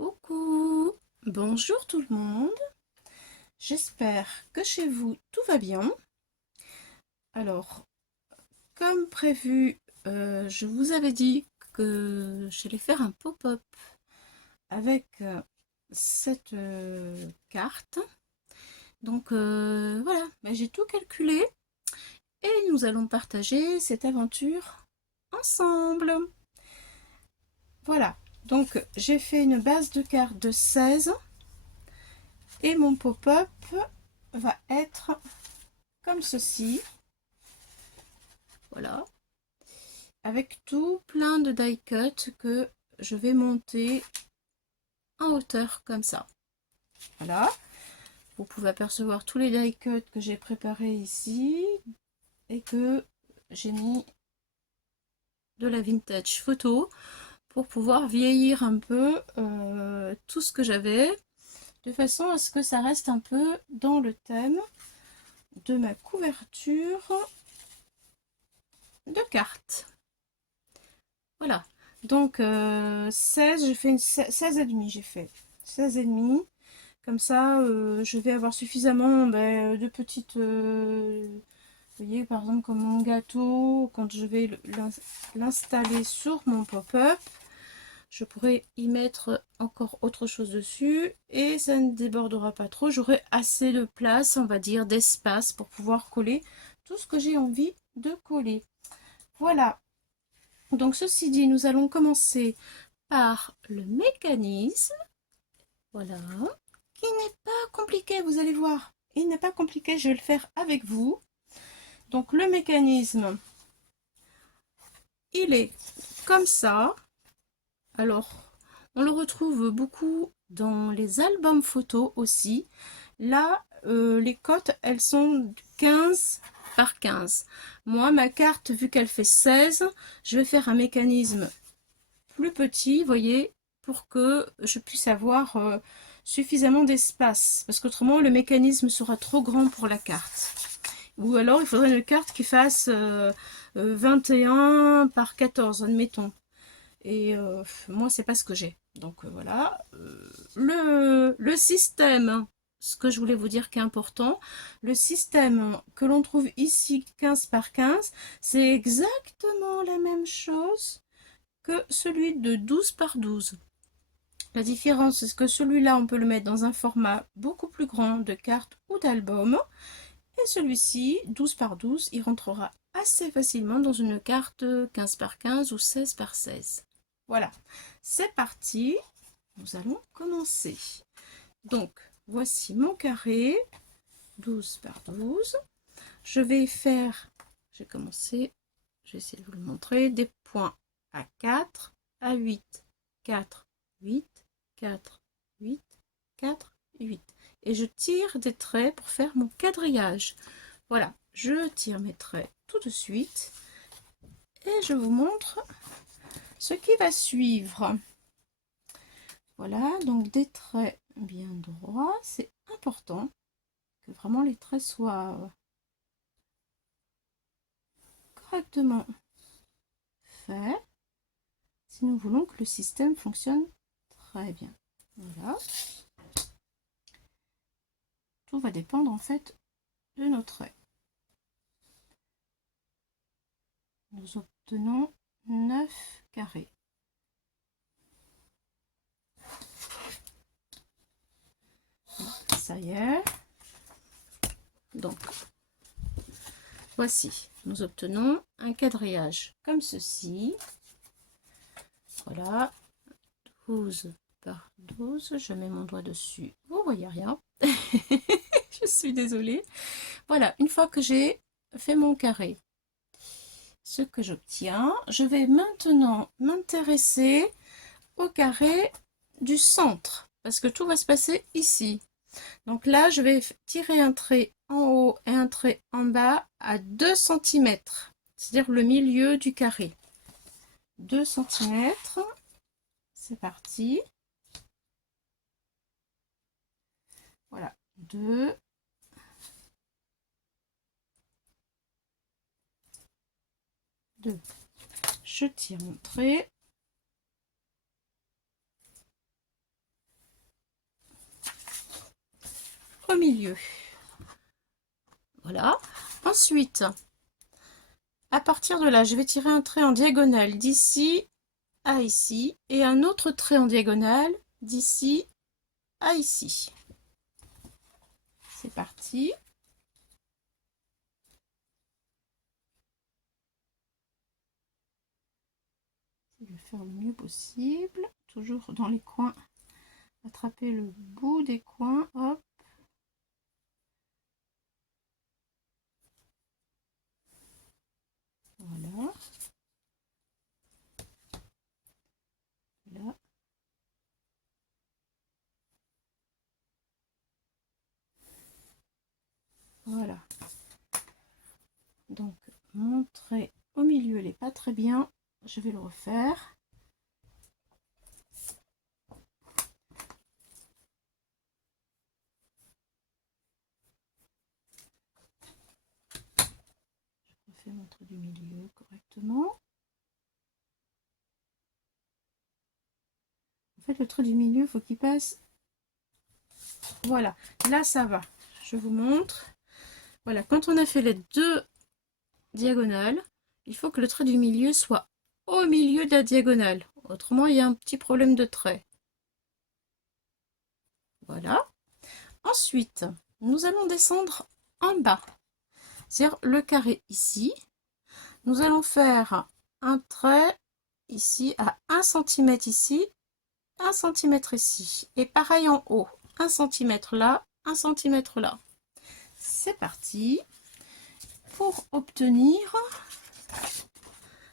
Coucou, bonjour tout le monde, j'espère que chez vous tout va bien. Alors, comme prévu, je vous avais dit que j'allais faire un pop-up avec cette carte. Donc voilà, j'ai tout calculé et nous allons partager cette aventure ensemble. Voilà, donc j'ai fait une base de cartes de 16. Et mon pop-up va être comme ceci. Voilà. Avec tout plein de die cut que je vais monter en hauteur comme ça. Voilà. Vous pouvez apercevoir tous les die cut que j'ai préparés ici et que j'ai mis de la vintage photo pour pouvoir vieillir un peu tout ce que j'avais de façon à ce que ça reste un peu dans le thème de ma couverture de cartes. Voilà. Donc 16, j'ai fait une 16 et demi, j'ai fait 16 et demi. Comme ça, je vais avoir suffisamment de petites... vous voyez, par exemple, comme mon gâteau, quand je vais l'installer sur mon pop-up, je pourrais y mettre encore autre chose dessus et ça ne débordera pas trop. J'aurai assez de place, on va dire, d'espace pour pouvoir coller tout ce que j'ai envie de coller. Voilà. Donc ceci dit, nous allons commencer par le mécanisme. Voilà. Qui n'est pas compliqué, vous allez voir. Il n'est pas compliqué, je vais le faire avec vous. Donc le mécanisme, il est comme ça. Alors, on le retrouve beaucoup dans les albums photos aussi. Là, les cotes, elles sont 15 par 15. Moi, ma carte, vu qu'elle fait 16, je vais faire un mécanisme plus petit, vous voyez, pour que je puisse avoir suffisamment d'espace. Parce qu'autrement, le mécanisme sera trop grand pour la carte. Ou alors, il faudrait une carte qui fasse 21 par 14, admettons. Et moi, c'est pas ce que j'ai. Donc voilà. Le système, ce que je voulais vous dire qui est important, le système que l'on trouve ici 15 par 15, c'est exactement la même chose que celui de 12 par 12. La différence, c'est que celui-là, on peut le mettre dans un format beaucoup plus grand de carte ou d'album. Et celui-ci, 12 par 12, il rentrera assez facilement dans une carte 15 par 15 ou 16 par 16. Voilà, c'est parti. Nous allons commencer. Donc, voici mon carré, 12 par 12. Je vais faire, j'ai commencé, je vais essayer de vous le montrer, des points à 4, à 8, 4, 8, 4, 8, 4, 8. Et je tire des traits pour faire mon quadrillage. Voilà, je tire mes traits tout de suite et je vous montre ce qui va suivre. Voilà, donc des traits bien droits, c'est important que vraiment les traits soient correctement faits si nous voulons que le système fonctionne très bien. Voilà. Tout va dépendre en fait de nos traits. Nous obtenons 9 carrés. Ça y est. Donc, voici. Nous obtenons un quadrillage comme ceci. Voilà. 12 par 12. Je mets mon doigt dessus. Vous voyez rien. Je suis désolée. Voilà. Une fois que j'ai fait mon carré, ce que j'obtiens, je vais maintenant m'intéresser au carré du centre parce que tout va se passer ici. Donc là, je vais tirer un trait en haut et un trait en bas à 2 cm, c'est-à-dire le milieu du carré. 2 cm, c'est parti. Voilà, 2. Je tire mon trait. au milieu. Voilà. Ensuite, à partir de là, je vais tirer un trait en diagonale d'ici à ici et un autre trait en diagonale d'ici à ici. C'est parti. Je vais faire le mieux possible, toujours dans les coins. Attraper le bout des coins, hop. Voilà. Là. Voilà. Donc, mon trait au milieu, il n'est pas très bien. Je vais le refaire. Je refais mon trait du milieu correctement. En fait, le trait du milieu, il faut qu'il passe. Voilà, là, ça va. Je vous montre. Voilà, quand on a fait les deux diagonales, il faut que le trait du milieu soit au milieu de la diagonale. Autrement, il y a un petit problème de trait. Voilà. Ensuite, nous allons descendre en bas. C'est-à-dire le carré ici. Nous allons faire un trait ici à 1 cm ici, 1 cm ici. Et pareil en haut, 1 cm là, 1 cm là. C'est parti. Pour obtenir...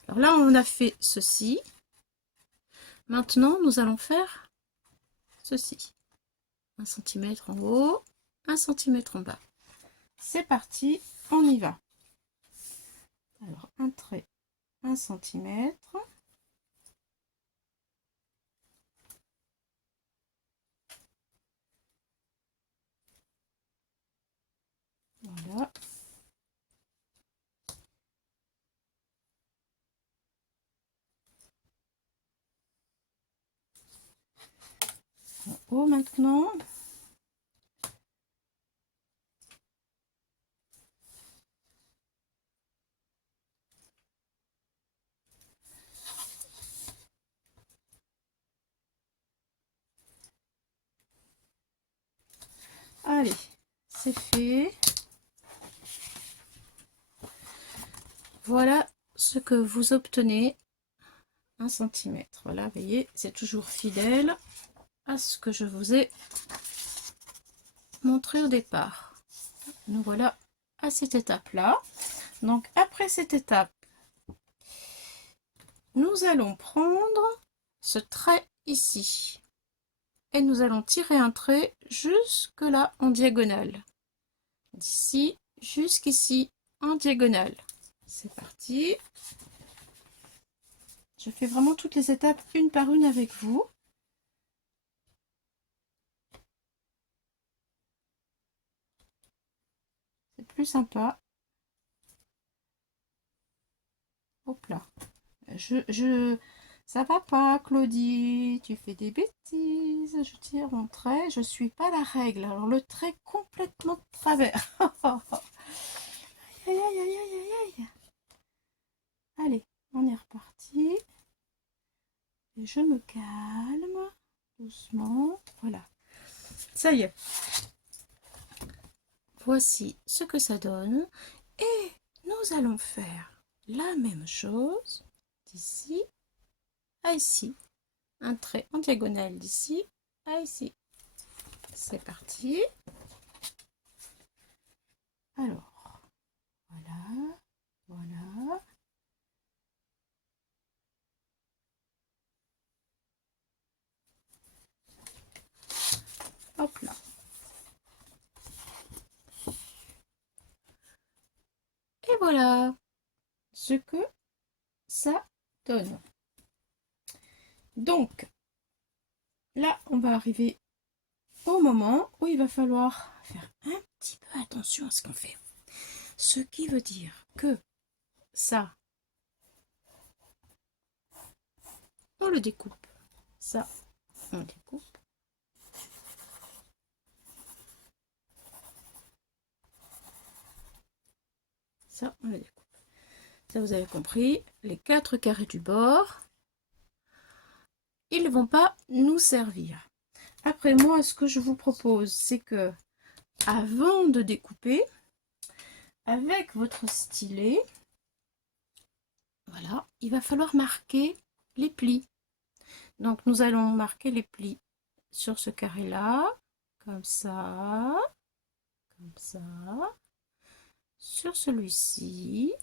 Alors là, on a fait ceci. Maintenant, nous allons faire ceci. 1 cm en haut, 1 cm en bas. C'est parti, on y va. Alors, un trait, 1 cm. Voilà. En haut maintenant. Allez, c'est fait. Voilà ce que vous obtenez. 1 cm. Voilà, vous voyez, c'est toujours fidèle à ce que je vous ai montré au départ. Nous voilà à cette étape-là. Donc, après cette étape, nous allons prendre ce trait ici. Et nous allons tirer un trait jusque là en diagonale. D'ici jusqu'ici en diagonale. C'est parti. Je fais vraiment toutes les étapes une par une avec vous. C'est plus sympa. Hop là. Ça va pas, Claudie. Tu fais des bêtises. Je tire mon trait. Je suis pas la règle. Alors le trait complètement de travers. Aïe, aïe, aïe, aïe, aïe, aïe. Allez, on est reparti. Et je me calme. Doucement. Voilà. Ça y est. Voici ce que ça donne. Et nous allons faire la même chose d'ici à ici. Un trait en diagonale d'ici à ici. C'est parti. Alors, voilà, voilà. Hop là. Et voilà ce que ça donne. Donc, là, on va arriver au moment où il va falloir faire un petit peu attention à ce qu'on fait. Ce qui veut dire que ça, on le découpe. Ça, on découpe. Ça, on le découpe. Ça, vous avez compris. Les 4 carrés du bord, ils ne vont pas nous servir. Après, moi, ce que je vous propose, c'est que avant de découper, avec votre stylet, voilà, il va falloir marquer les plis. Donc, nous allons marquer les plis sur ce carré-là, comme ça, sur celui-ci,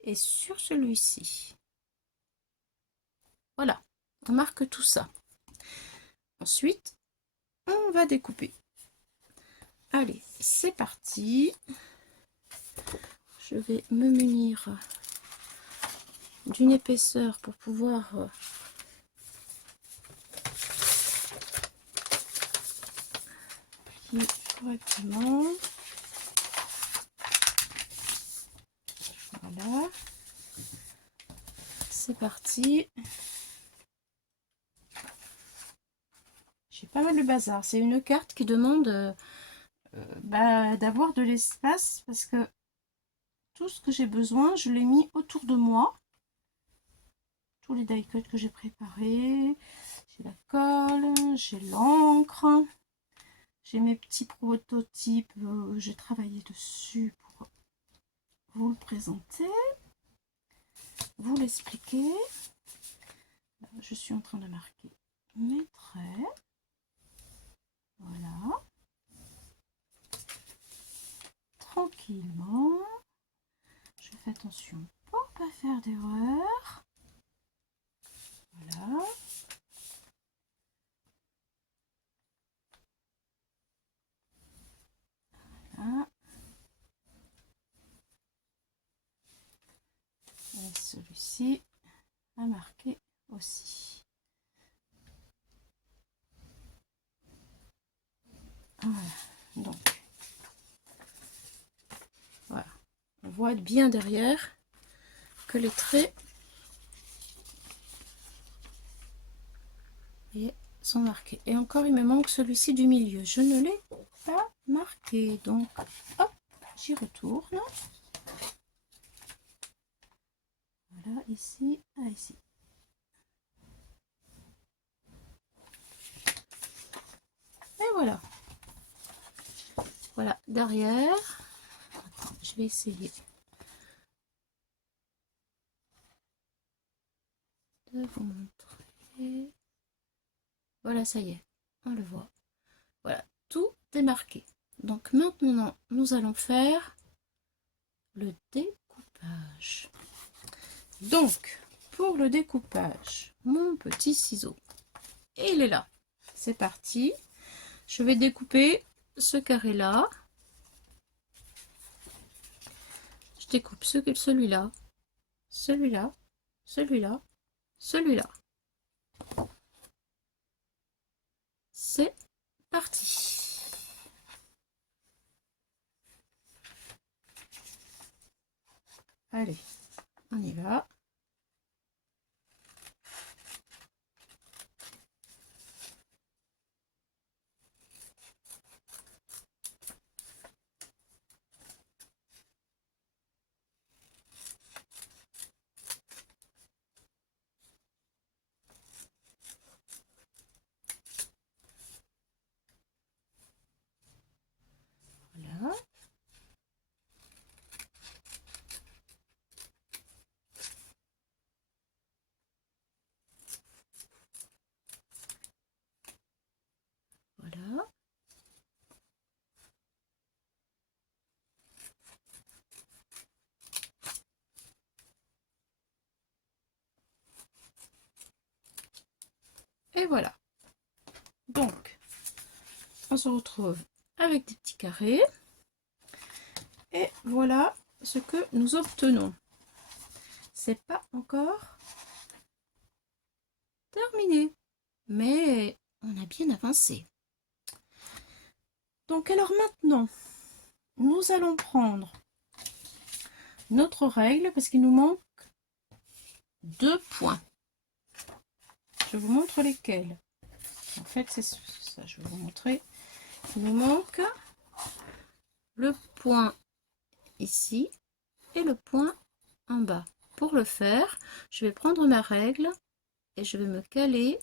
et sur celui-ci. Voilà, on marque tout ça. Ensuite, on va découper. Allez, c'est parti. Je vais me munir d'une épaisseur pour pouvoir plier correctement. Voilà. C'est parti. J'ai pas mal de bazar. C'est une carte qui demande d'avoir de l'espace parce que tout ce que j'ai besoin, je l'ai mis autour de moi. Tous les die-cuts que j'ai préparés. J'ai la colle, j'ai l'encre, j'ai mes petits prototypes. J'ai travaillé dessus pour vous le présenter, vous l'expliquer. Je suis en train de marquer mes traits. Voilà. Tranquillement. Je fais attention pour pas faire d'erreur. Voilà. Voilà. Et celui-ci à marquer aussi. Voilà. Donc, voilà. On voit bien derrière que les traits sont marqués. Et encore, il me manque celui-ci du milieu. Je ne l'ai pas marqué. Donc, hop, j'y retourne. Voilà, ici, à ici. Et voilà. Voilà, derrière. Attends, je vais essayer de vous montrer. Voilà, ça y est, on le voit. Voilà, tout est marqué. Donc maintenant, nous allons faire le découpage. Donc, pour le découpage, mon petit ciseau, il est là. C'est parti. Je vais découper ce carré-là. Je découpe celui-là, celui-là, celui-là, celui-là. C'est parti. Allez, on y va. Voilà. Voilà. Et voilà. Donc, on se retrouve avec des petits carrés. Et voilà ce que nous obtenons. C'est pas encore terminé, mais on a bien avancé. Donc alors maintenant, nous allons prendre notre règle parce qu'il nous manque 2 points. Je vous montre lesquels. En fait, c'est ça, je vais vous montrer. Il nous manque le point ici et le point en bas. Pour le faire, je vais prendre ma règle et je vais me caler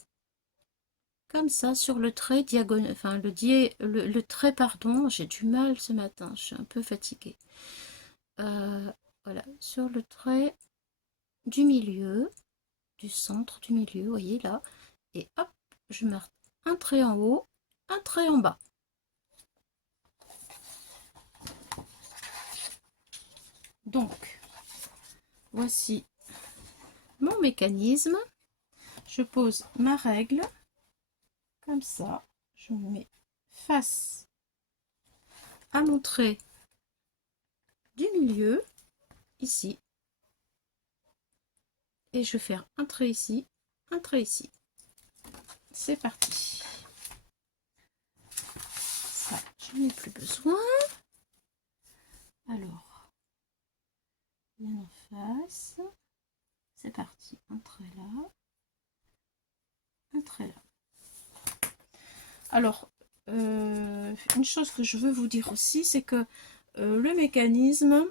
comme ça sur le trait diagonal, enfin le trait, pardon, j'ai du mal ce matin, je suis un peu fatiguée. Voilà, sur le trait du milieu, du centre du milieu, vous voyez là, et hop, je marque un trait en haut, un trait en bas. Donc, voici mon mécanisme. Je pose ma règle, comme ça, je me mets face à mon trait du milieu, ici, et je vais faire un trait ici, un trait ici. C'est parti. Ça, je n'ai plus besoin. Alors, bien en face. C'est parti. Un trait là. Un trait là. Alors, une chose que je veux vous dire aussi, c'est que le mécanisme,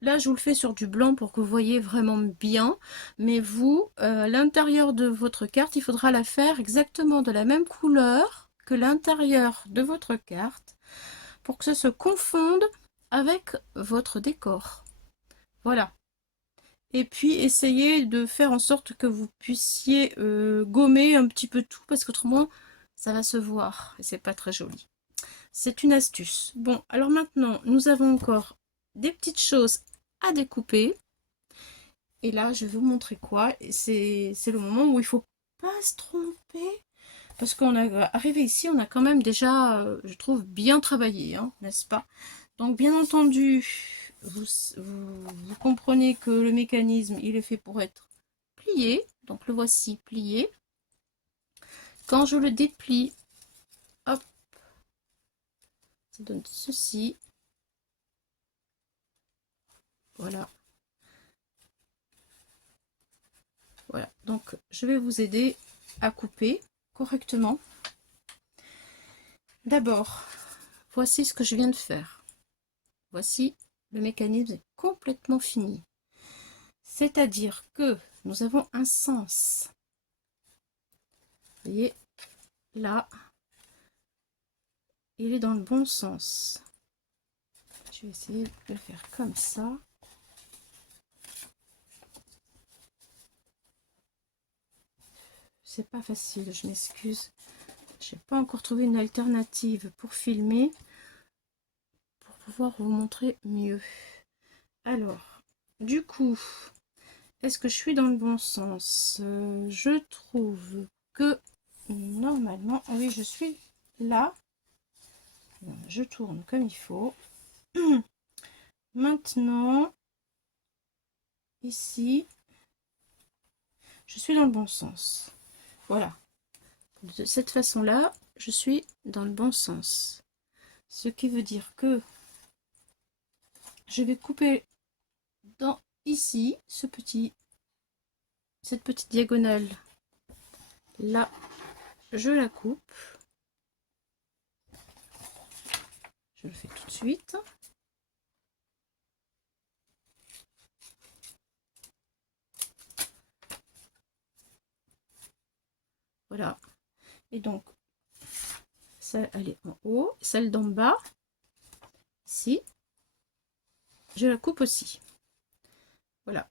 là je vous le fais sur du blanc pour que vous voyez vraiment bien, mais vous, à l'intérieur de votre carte, il faudra la faire exactement de la même couleur que l'intérieur de votre carte pour que ça se confonde avec votre décor. Voilà. Et puis essayez de faire en sorte que vous puissiez gommer un petit peu tout, parce qu'autrement ça va se voir et c'est pas très joli. C'est une astuce. Bon, alors maintenant nous avons encore des petites choses à découper. Et là je vais vous montrer quoi. C'est le moment où il faut pas se tromper, parce qu'on a arrivé ici, on a quand même déjà, je trouve, bien travaillé, hein, n'est-ce pas? Donc bien entendu, vous comprenez que le mécanisme, il est fait pour être plié. Donc le voici plié. Quand je le déplie, hop, ça donne ceci. Voilà. Voilà. Donc je vais vous aider à couper correctement. D'abord, voici ce que je viens de faire. Voici le mécanisme est complètement fini. C'est-à-dire que nous avons un sens. Vous voyez, là, il est dans le bon sens. Je vais essayer de le faire comme ça. C'est pas facile, je m'excuse. Je n'ai pas encore trouvé une alternative pour filmer, pour pouvoir vous montrer mieux. Alors, du coup, est-ce que je suis dans le bon sens? Je trouve que normalement, oui, je suis là. Je tourne comme il faut. Maintenant, ici, je suis dans le bon sens. Voilà. De cette façon-là, je suis dans le bon sens. Ce qui veut dire que je vais couper dans ici cette petite diagonale. Là, je la coupe. Je le fais tout de suite. Voilà. Et donc, ça, elle est en haut. Celle d'en bas, ici, je la coupe aussi. Voilà.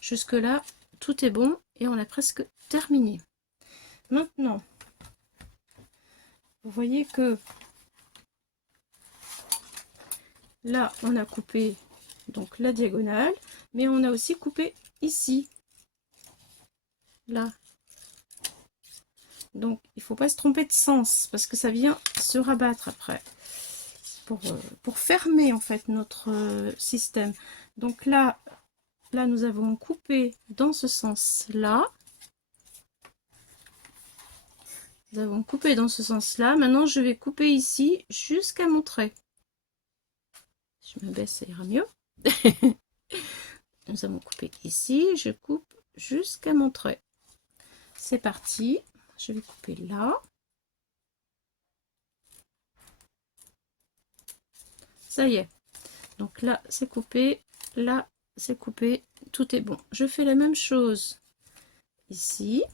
Jusque là, tout est bon et on a presque terminé. Maintenant, vous voyez que là, on a coupé donc la diagonale, mais on a aussi coupé ici, là. Donc, il faut pas se tromper de sens parce que ça vient se rabattre après pour fermer en fait notre système. Donc là, nous avons coupé dans ce sens-là. Nous avons coupé dans ce sens-là. Maintenant, je vais couper ici jusqu'à mon trait. Si je me baisse, ça ira mieux. Nous avons coupé ici. Je coupe jusqu'à mon trait. C'est parti. Je vais couper là. Ça y est. Donc là, c'est coupé. Là, c'est coupé. Tout est bon. Je fais la même chose ici.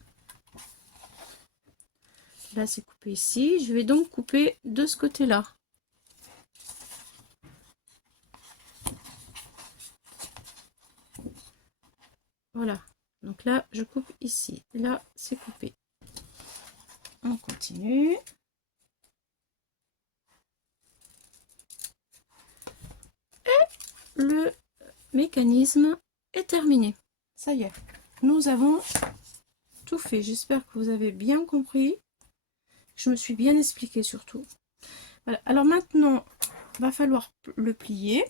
Là, c'est coupé ici. Je vais donc couper de ce côté-là. Voilà. Donc là, je coupe ici. Là, c'est coupé. On continue. Et le mécanisme est terminé. Ça y est. Nous avons tout fait. J'espère que vous avez bien compris. Je me suis bien expliqué surtout. Voilà. Alors maintenant, va falloir le plier.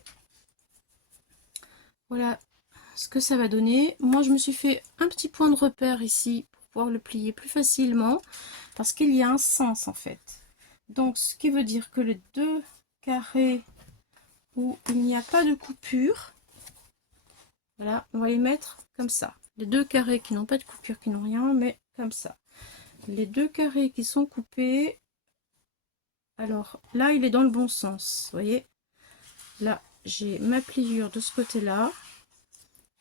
Voilà ce que ça va donner. Moi, je me suis fait un petit point de repère ici pour pouvoir le plier plus facilement parce qu'il y a un sens en fait. Donc, ce qui veut dire que les deux carrés où il n'y a pas de coupure, voilà, on va les mettre comme ça. Les deux carrés qui n'ont pas de coupure, qui n'ont rien, mais comme ça. Les deux carrés qui sont coupés, alors là, il est dans le bon sens, vous voyez. Là, j'ai ma pliure de ce côté-là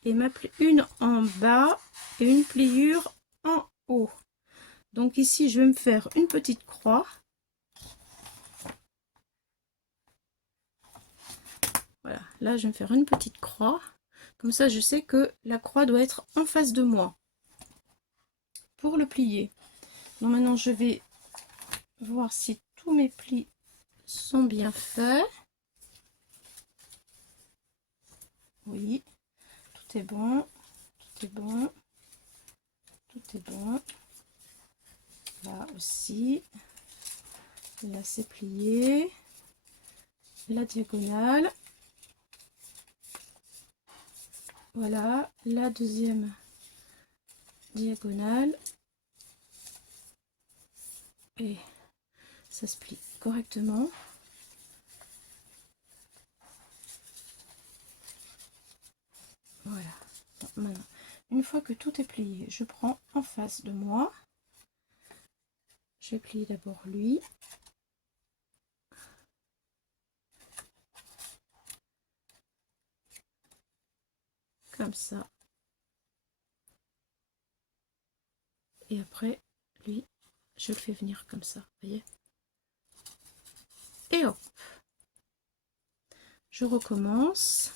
et une en bas et une pliure en haut. Donc ici, je vais me faire une petite croix. Voilà, là, je vais me faire une petite croix. Comme ça, je sais que la croix doit être en face de moi pour le plier. Donc maintenant, je vais voir si tous mes plis sont bien faits. Oui, tout est bon, tout est bon, tout est bon. Là aussi, là c'est plié. La diagonale. Voilà, la deuxième diagonale. Et ça se plie correctement. Voilà. Bon, maintenant, une fois que tout est plié, je prends en face de moi. Je vais plier d'abord lui. Comme ça. Et après, lui, je le fais venir comme ça, vous voyez. Et hop. Je recommence.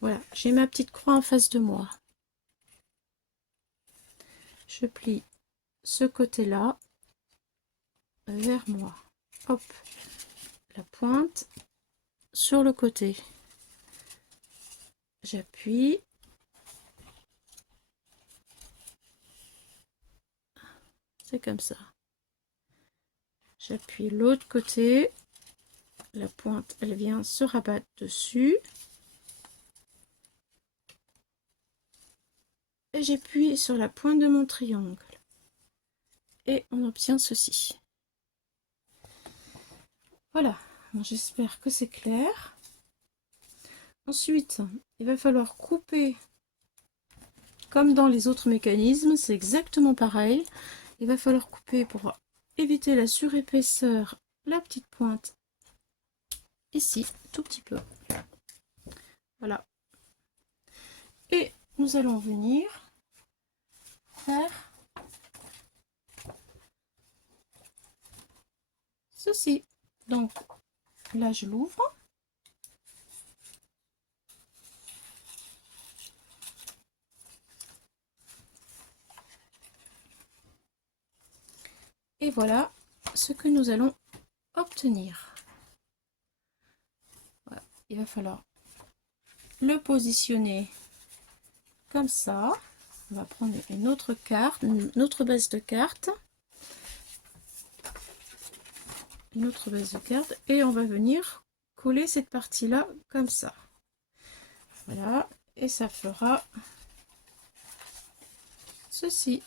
Voilà, j'ai ma petite croix en face de moi. Je plie ce côté-là vers moi. Hop, la pointe sur le côté. J'appuie. C'est comme ça. J'appuie l'autre côté. La pointe, elle vient se rabattre dessus. Et j'appuie sur la pointe de mon triangle. Et on obtient ceci. Voilà, j'espère que c'est clair. Ensuite, il va falloir couper comme dans les autres mécanismes, c'est exactement pareil. Il va falloir couper pour éviter la surépaisseur, la petite pointe ici, tout petit peu. Voilà. Et nous allons venir faire ceci. Donc là, je l'ouvre. Et voilà ce que nous allons obtenir. Voilà. Il va falloir le positionner comme ça. On va prendre une autre carte, une autre base de carte. Une autre base de carte. Et on va venir coller cette partie-là comme ça. Voilà. Et ça fera ceci.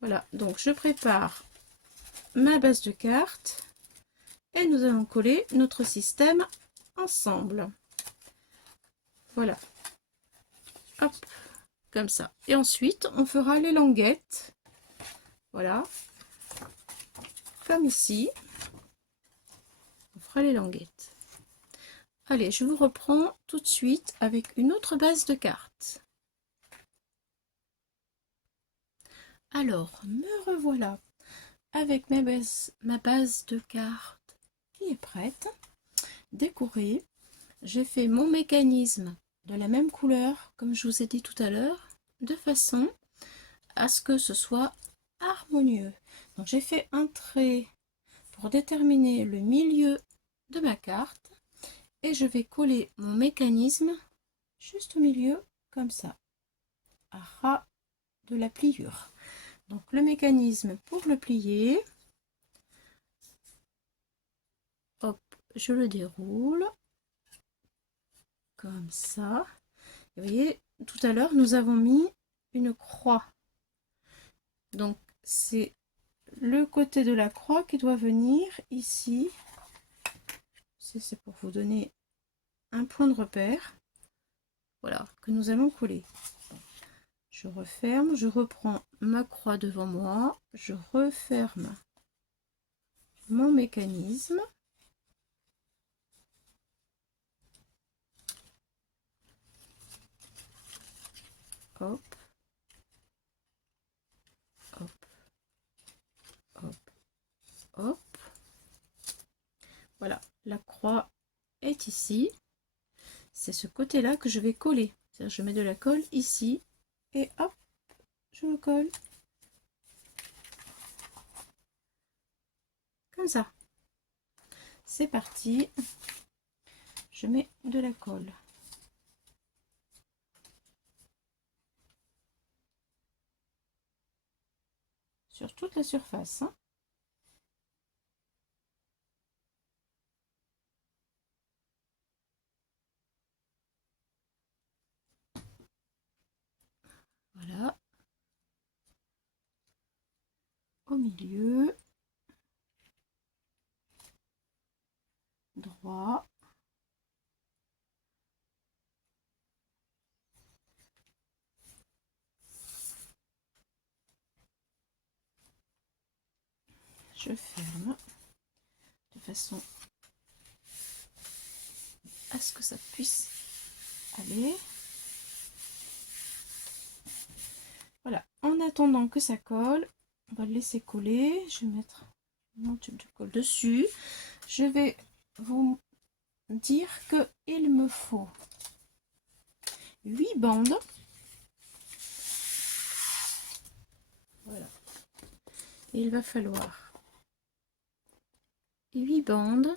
Voilà. Donc je prépare ma base de carte. Et nous allons coller notre système ensemble. Voilà. Hop. Comme ça. Et ensuite, on fera les languettes Voilà, comme ici. On fera les languettes. Allez, je vous reprends tout de suite avec une autre base de cartes. Alors, me revoilà avec ma base de cartes qui est prête, décorée. J'ai fait mon mécanisme de la même couleur, comme je vous ai dit tout à l'heure, de façon à ce que ce soit harmonieux. Donc j'ai fait un trait pour déterminer le milieu de ma carte et je vais coller mon mécanisme juste au milieu comme ça, à ras de la pliure. Donc le mécanisme pour le plier, hop, je le déroule comme ça. Vous voyez, tout à l'heure nous avons mis une croix, donc c'est le côté de la croix qui doit venir ici. C'est pour vous donner un point de repère, voilà, que nous allons coller. Je referme, je reprends ma croix devant moi, je referme mon mécanisme. Hop, hop, hop, hop. Voilà, la croix est ici. C'est ce côté-là que je vais coller. C'est-à-dire, je mets de la colle ici et hop, je le colle. Comme ça. C'est parti. Je mets de la colle. Sur toute la surface. Hein. Voilà. Au milieu. Droit. Je ferme de façon à ce que ça puisse aller. Voilà, en attendant que ça colle, on va le laisser coller. Je vais mettre mon tube de colle dessus. Je vais vous dire que il me faut 8 bandes. Voilà. Il va falloir 8 bandes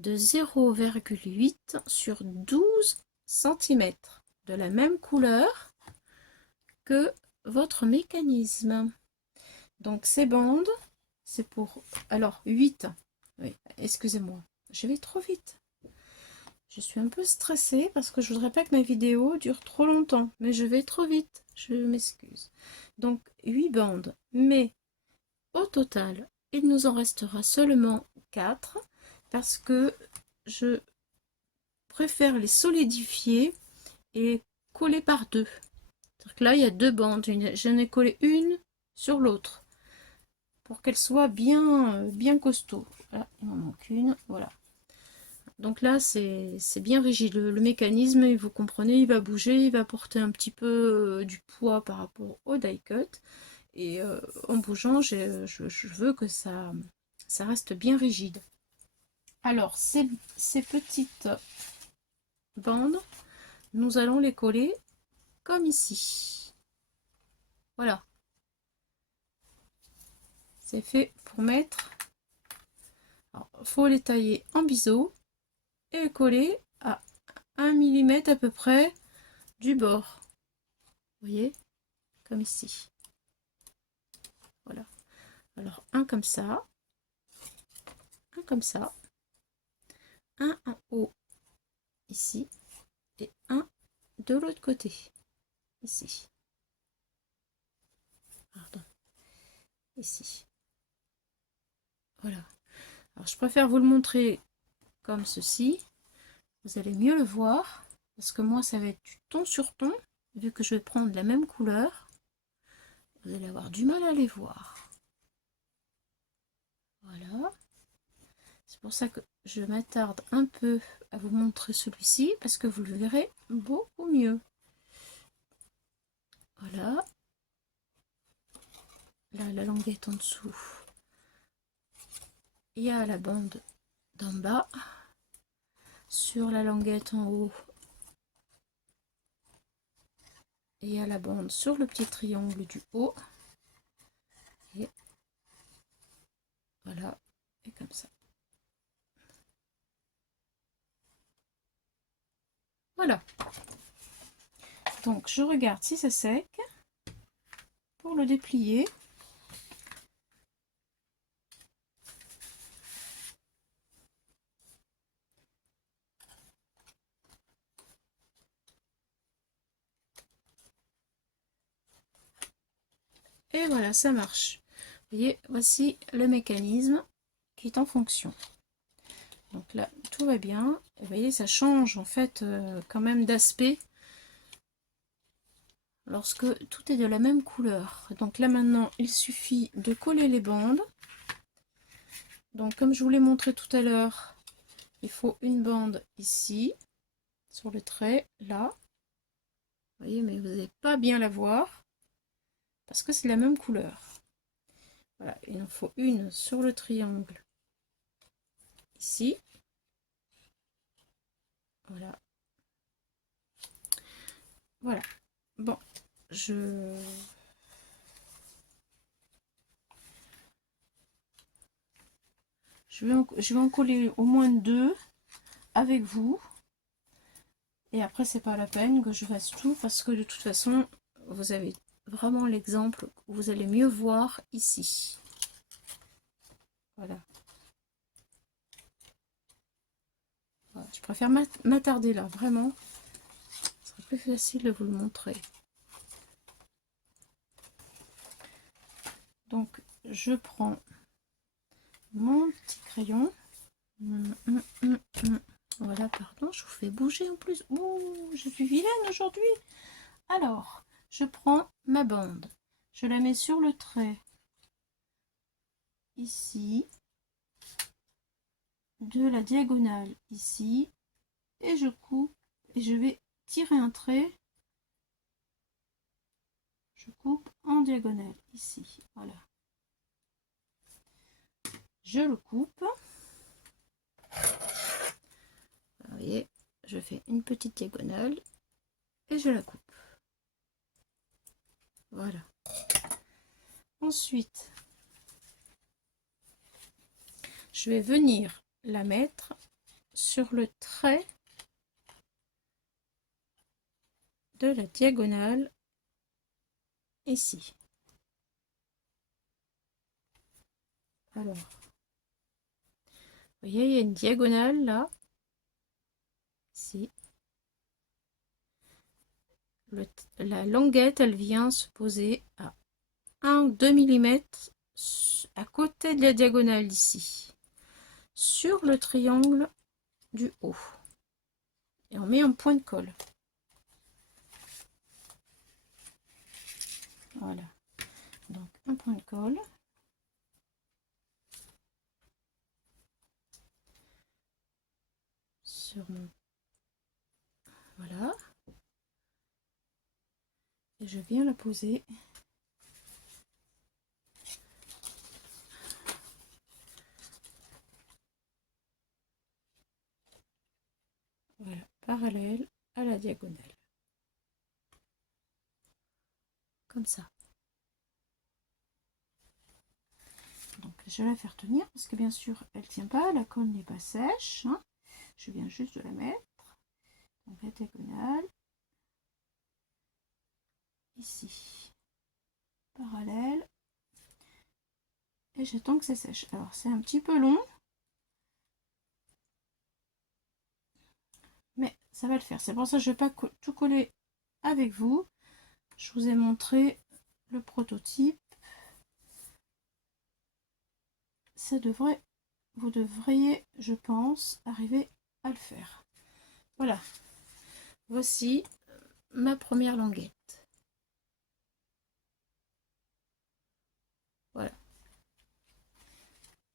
de 0,8 sur 12 cm de la même couleur que votre mécanisme. Donc ces bandes, c'est pour... Alors 8, oui, excusez-moi, je vais trop vite. Je suis un peu stressée parce que je voudrais pas que ma vidéo dure trop longtemps, mais je vais trop vite, je m'excuse. Donc 8 bandes, mais au total, il nous en restera seulement 4 parce que je préfère les solidifier et coller par deux. Là, il y a 2 bandes, j'en ai collé une sur l'autre pour qu'elle soit bien costaud. Voilà, il m'en manque une, voilà. Donc là, c'est bien rigide. Le mécanisme, vous comprenez, il va bouger, il va porter un petit peu du poids par rapport au die cut. Et en bougeant, je veux que ça reste bien rigide. Alors, ces petites bandes, nous allons les coller comme ici. Voilà. C'est fait pour mettre. Il faut les tailler en biseau et coller à 1 mm à peu près du bord. Vous voyez, comme ici. Voilà. Alors un comme ça, un comme ça, un en haut ici et un de l'autre côté ici. Pardon, ici. Voilà. Alors je préfère vous le montrer comme ceci. Vous allez mieux le voir parce que moi ça va être du ton sur ton vu que je vais prendre la même couleur. Vous allez avoir du mal à les voir. Voilà. C'est pour ça que je m'attarde un peu à vous montrer celui-ci, parce que vous le verrez beaucoup mieux. Voilà. Là, la languette en dessous. Il y a la bande d'en bas. Sur la languette en haut, il y a la bande sur le petit triangle du haut. Et voilà, et comme ça. Voilà. Donc, je regarde si c'est sec pour le déplier. Et voilà, ça marche. Vous voyez, voici le mécanisme qui est en fonction. Donc là, tout va bien. Et vous voyez, ça change en fait quand même d'aspect lorsque tout est de la même couleur. Donc là maintenant, il suffit de coller les bandes. Donc comme je vous l'ai montré tout à l'heure, il faut une bande ici, sur le trait, là. Vous voyez, mais vous n'allez pas bien la voir, parce que c'est la même couleur. Voilà, il en faut une sur le triangle, ici. Voilà. Voilà. Bon, je vais en coller au moins deux avec vous. Et après, c'est pas la peine que je fasse tout, parce que de toute façon, vous avez vraiment l'exemple où vous allez mieux voir ici. Voilà. Voilà. Je préfère m'attarder là, vraiment. Ce sera plus facile de vous le montrer. Donc, je prends mon petit crayon. Voilà, pardon, je vous fais bouger en plus. Ouh, je suis vilaine aujourd'hui. Alors, je prends ma bande. Je la mets sur le trait. Ici. De la diagonale ici. Et je coupe. Et je vais tirer un trait. Je coupe en diagonale ici. Voilà. Je le coupe. Vous voyez, je fais une petite diagonale et je la coupe. Voilà. Ensuite, je vais venir la mettre sur le trait de la diagonale ici. Alors, vous voyez, il y a une diagonale là. Ici. La languette, elle vient se poser à 1-2 mm à côté de la diagonale ici, sur le triangle du haut. Et on met un point de colle. Voilà. Donc un point de colle. Sur mon... Voilà. Et je viens la poser voilà, parallèle à la diagonale. Comme ça. Donc je vais la faire tenir parce que bien sûr elle tient pas, la colle n'est pas sèche. Hein. Je viens juste de la mettre. Donc la diagonale. Ici. Parallèle. Et j'attends que ça sèche. Alors c'est un petit peu long. Mais ça va le faire. C'est pour ça que je ne vais pas tout coller avec vous. Je vous ai montré le prototype. Ça devrait, vous devriez, je pense, arriver à le faire. Voilà. Voici ma première languette. Voilà.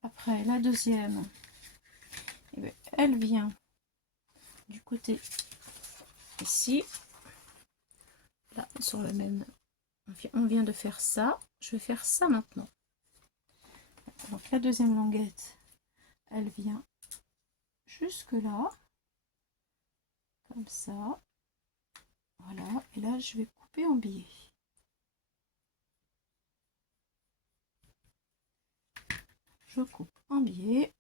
Après la deuxième, eh bien, elle vient du côté ici, là sur le même, on vient de faire ça, je vais faire ça maintenant. Donc la deuxième languette, elle vient jusque là, comme ça, voilà, et là je vais couper en biais. Je coupe en biais.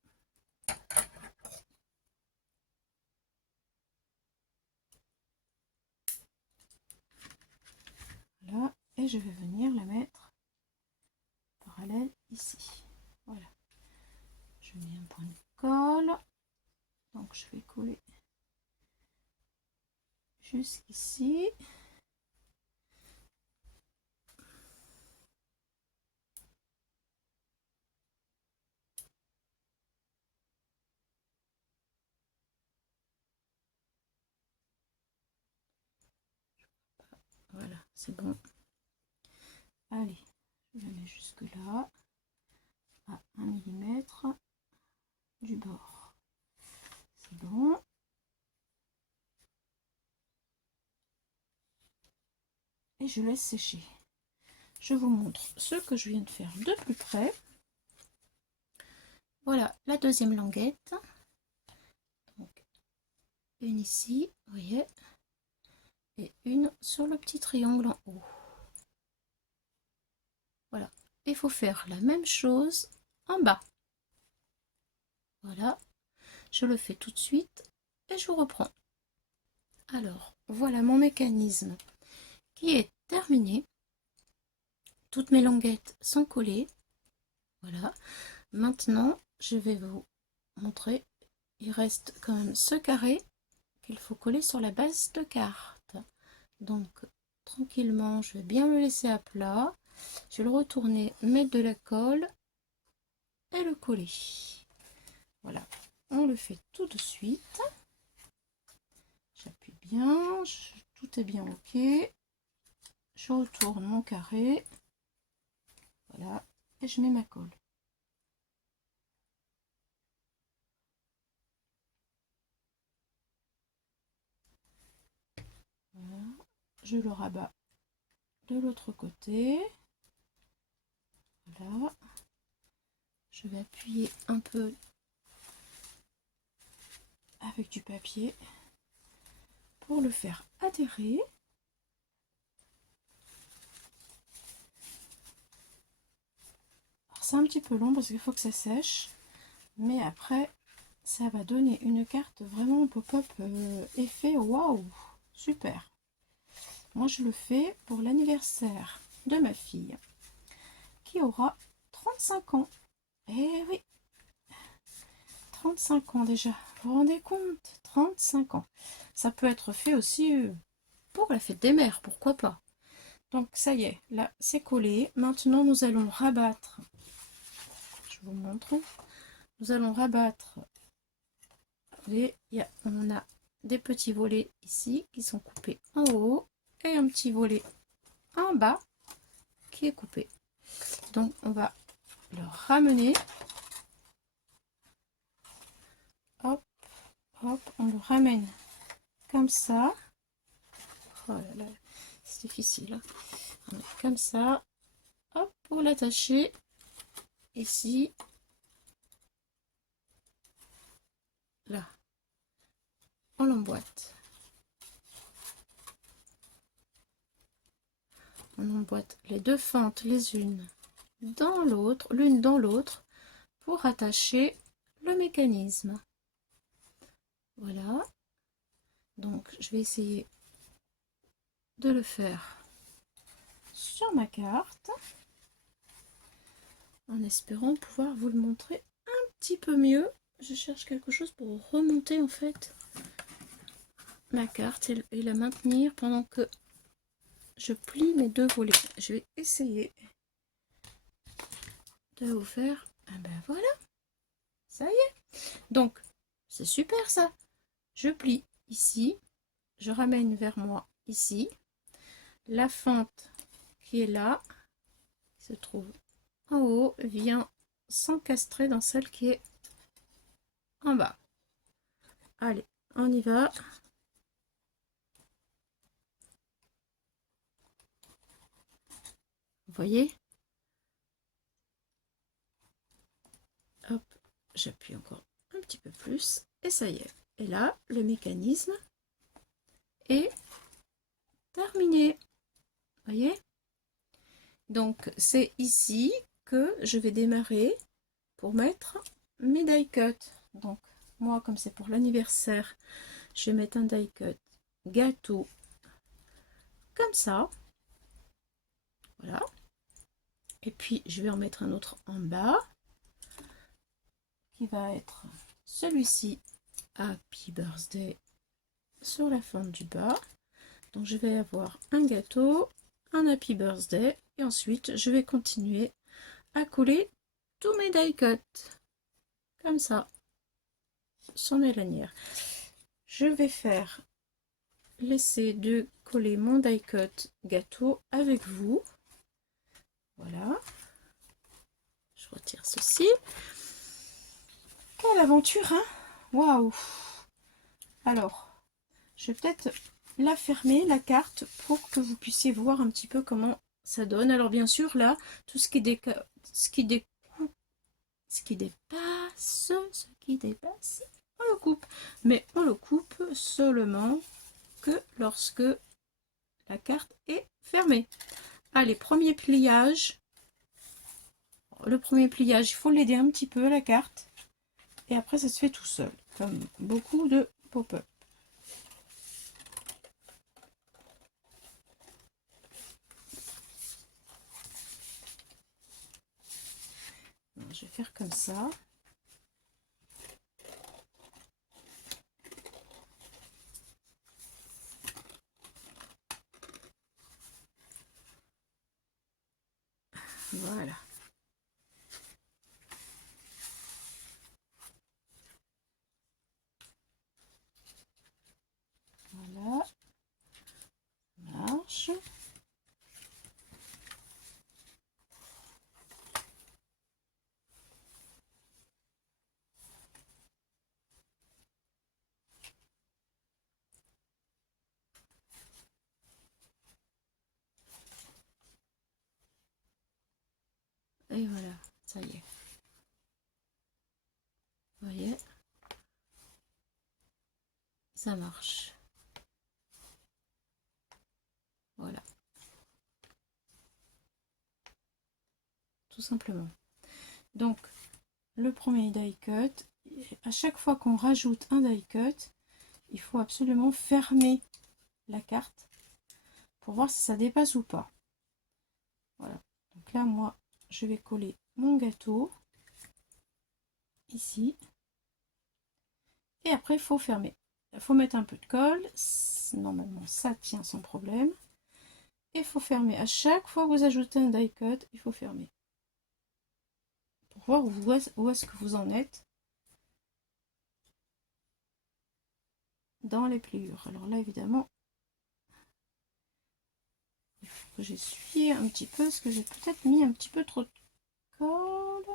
Voilà, et je vais venir la mettre parallèle ici. Voilà, je mets un point de colle, donc je vais coller jusqu'ici. Voilà, c'est bon. Allez, je la mets jusque là, à 1 millimètre du bord. C'est bon. Et je laisse sécher. Je vous montre ce que je viens de faire de plus près. Voilà la deuxième languette. Donc, une ici, vous voyez, et une sur le petit triangle en haut. Voilà, il faut faire la même chose en bas. Voilà, je le fais tout de suite et je reprends. Alors, voilà mon mécanisme qui est terminé. Toutes mes languettes sont collées. Voilà, maintenant je vais vous montrer. Il reste quand même ce carré qu'il faut coller sur la base de carte. Donc, tranquillement, je vais bien le laisser à plat. Je vais le retourner, mettre de la colle et le coller. Voilà, on le fait tout de suite. J'appuie bien, tout est bien ok. Je retourne mon carré. Voilà, et je mets ma colle. Voilà, je le rabats de l'autre côté. Voilà, je vais appuyer un peu avec du papier pour le faire adhérer. C'est un petit peu long parce qu'il faut que ça sèche, mais après ça va donner une carte vraiment pop-up effet waouh, super. Moi je le fais pour l'anniversaire de ma fille qui aura 35 ans. Eh oui, 35 ans déjà, vous vous rendez compte, 35 ans. Ça peut être fait aussi pour la fête des mères, pourquoi pas. Donc ça y est, là c'est collé. Maintenant nous allons rabattre, je vous montre, nous allons rabattre. Vous voyez, on a des petits volets ici qui sont coupés en haut et un petit volet en bas qui est coupé. Donc on va le ramener. Hop, hop, on le ramène comme ça. Oh là là, c'est difficile. Hein. On met comme ça. Hop, pour l'attacher ici. Là. On l'emboîte. On emboîte les deux fentes les unes dans l'autre, l'une dans l'autre, pour attacher le mécanisme. Voilà. Donc je vais essayer de le faire sur ma carte en espérant pouvoir vous le montrer un petit peu mieux. Je cherche quelque chose pour remonter en fait ma carte et la maintenir pendant que je plie mes deux volets. Je vais essayer de vous faire. Ah ben voilà, ça y est. Donc c'est super ça. Je plie ici, je ramène vers moi ici. La fente qui est là se trouve en haut, vient s'encastrer dans celle qui est en bas. Allez, on y va. Vous voyez? Hop, j'appuie encore un petit peu plus et ça y est. Et là, le mécanisme est terminé. Voyez? Donc c'est ici que je vais démarrer pour mettre mes die cut. Donc moi, comme c'est pour l'anniversaire, je vais mettre un die cut gâteau comme ça. Voilà. Et puis je vais en mettre un autre en bas qui va être celui-ci, Happy Birthday, sur la forme du bas. Donc je vais avoir un gâteau, un Happy Birthday, et ensuite je vais continuer à coller tous mes die cut comme ça sur mes lanières. Je vais faire l'essai de coller mon die cut gâteau avec vous. Voilà, je retire ceci. Quelle aventure, hein? Waouh! Alors, je vais peut-être la fermer, la carte, pour que vous puissiez voir un petit peu comment ça donne. Alors bien sûr, là, tout ce qui dépasse, on le coupe. Mais on le coupe seulement que lorsque la carte est fermée. Allez, premier pliage. Le premier pliage, il faut l'aider un petit peu, la carte. Et après, ça se fait tout seul, comme beaucoup de pop-up. Je vais faire comme ça. Voilà. Voilà. Ça marche. Et voilà, ça y est. Vous voyez, ça marche. Voilà. Tout simplement. Donc, le premier die cut, à chaque fois qu'on rajoute un die cut, il faut absolument fermer la carte pour voir si ça dépasse ou pas. Voilà. Donc là, moi, je vais coller mon gâteau ici. Et après, il faut fermer. Il faut mettre un peu de colle. Normalement, ça tient sans problème. Et il faut fermer. À chaque fois que vous ajoutez un die cut, il faut fermer. Pour voir où est-ce que vous en êtes dans les pliures. Alors là, évidemment, il faut que j'essuie un petit peu, parce que j'ai peut-être mis un petit peu trop de colle.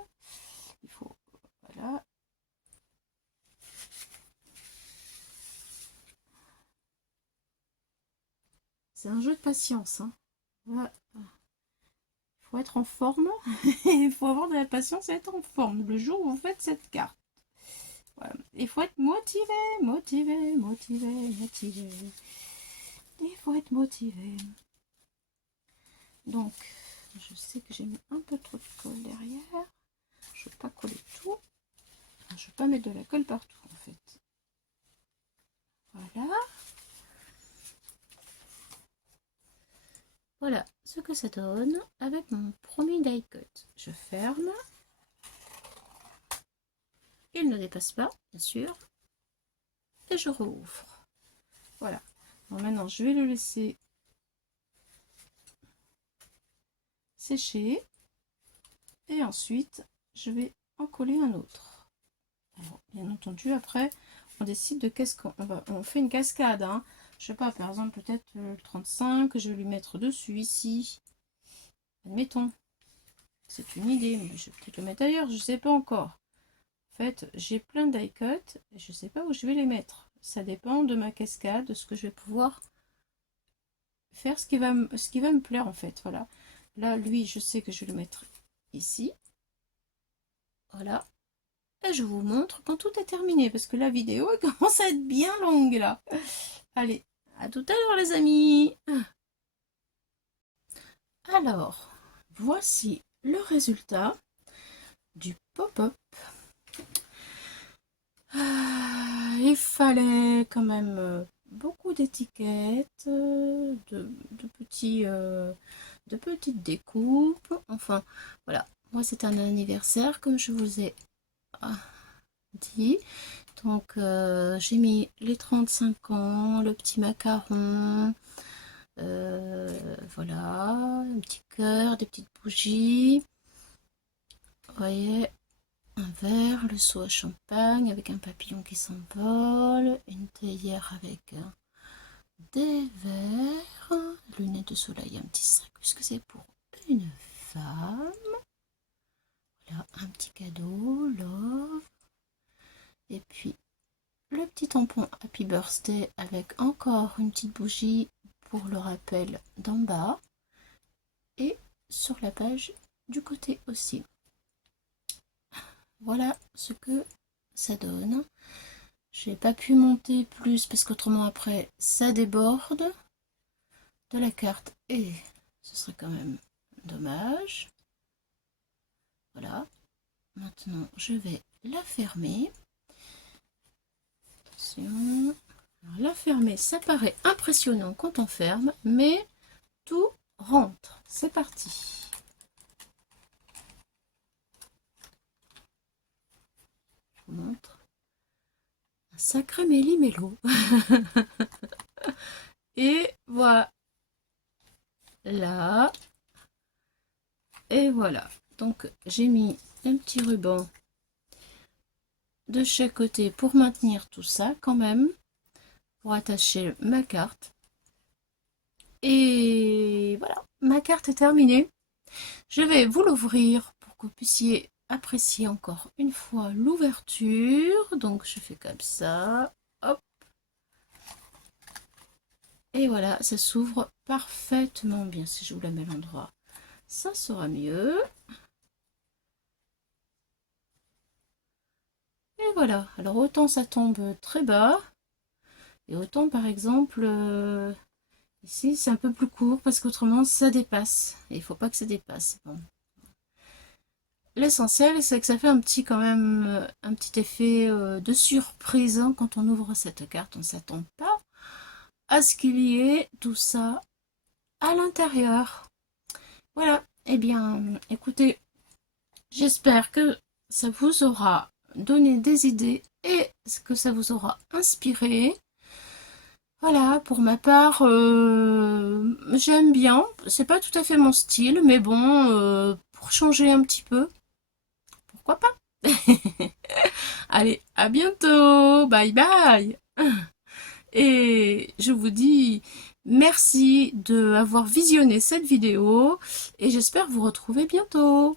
Il faut, voilà. C'est un jeu de patience, hein. Voilà. Il faut être en forme. Il faut avoir de la patience et être en forme le jour où vous faites cette carte. Voilà. Il faut être motivé, motivé, motivé, motivé. Il faut être motivé. Donc, je sais que j'ai mis un peu trop de colle derrière. Je ne veux pas coller tout. Je ne veux pas mettre de la colle partout, en fait. Voilà. Voilà ce que ça donne avec mon premier die cut. Je ferme. Il ne dépasse pas, bien sûr. Et je rouvre. Voilà. Bon, maintenant, je vais le laisser sécher. Et ensuite, je vais en coller un autre. Alors, bien entendu, après, on décide de qu'est-ce qu'on va. On fait une cascade, hein. Je sais pas, par exemple, peut-être le 35, je vais lui mettre dessus, ici. Admettons. c'est une idée, mais je vais peut-être le mettre ailleurs, je sais pas encore. En fait, j'ai plein die cut, et je sais pas où je vais les mettre. Ça dépend de ma cascade, de ce que je vais pouvoir faire, ce qui va me plaire en fait. Voilà. Là, lui, je sais que je vais le mettre ici. Voilà. Et je vous montre quand tout est terminé, parce que la vidéo elle commence à être bien longue là. Allez, à tout à l'heure les amis. Alors, voici le résultat du pop-up. Il fallait quand même beaucoup d'étiquettes, de petites découpes. Enfin, voilà. Moi, c'est un anniversaire, comme je vous ai dit. Donc, j'ai mis les 35 ans, le petit macaron. Voilà, un petit cœur, des petites bougies. Vous voyez, un verre, le seau à champagne avec un papillon qui s'envole, une théière avec des verres, lunettes de soleil, un petit sac, puisque c'est pour une femme. Voilà, un petit cadeau, love. Et puis, le petit tampon Happy Birthday avec encore une petite bougie pour le rappel d'en bas. Et sur la page du côté aussi. Voilà ce que ça donne. J'ai pas pu monter plus parce qu'autrement après ça déborde de la carte et ce serait quand même dommage. Voilà. Maintenant je vais la fermer. Attention. Alors, la fermer, ça paraît impressionnant quand on ferme, mais tout rentre. C'est parti. Je vous montre. Un sacré méli-mélo. Et voilà. Là. Et voilà. Donc j'ai mis un petit ruban de chaque côté pour maintenir tout ça quand même. Pour attacher ma carte. Et voilà. Ma carte est terminée. Je vais vous l'ouvrir pour que vous puissiez apprécier encore une fois l'ouverture. Donc je fais comme ça. Hop. Et voilà, ça s'ouvre parfaitement bien. Si je vous la mets à l'endroit, ça sera mieux. Et voilà. Alors autant ça tombe très bas. Et autant par exemple, ici c'est un peu plus court parce qu'autrement ça dépasse. Et il ne faut pas que ça dépasse. Bon. L'essentiel, c'est que ça fait un petit quand même un petit effet de surprise hein, quand on ouvre cette carte. On ne s'attend pas à ce qu'il y ait tout ça à l'intérieur. Voilà. Eh bien, écoutez, j'espère que ça vous aura donné des idées et que ça vous aura inspiré. Voilà, pour ma part, j'aime bien. C'est pas tout à fait mon style, mais bon, pour changer un petit peu, pourquoi pas? Allez, à bientôt, bye bye. Et je vous dis merci d'avoir visionné cette vidéo et j'espère vous retrouver bientôt.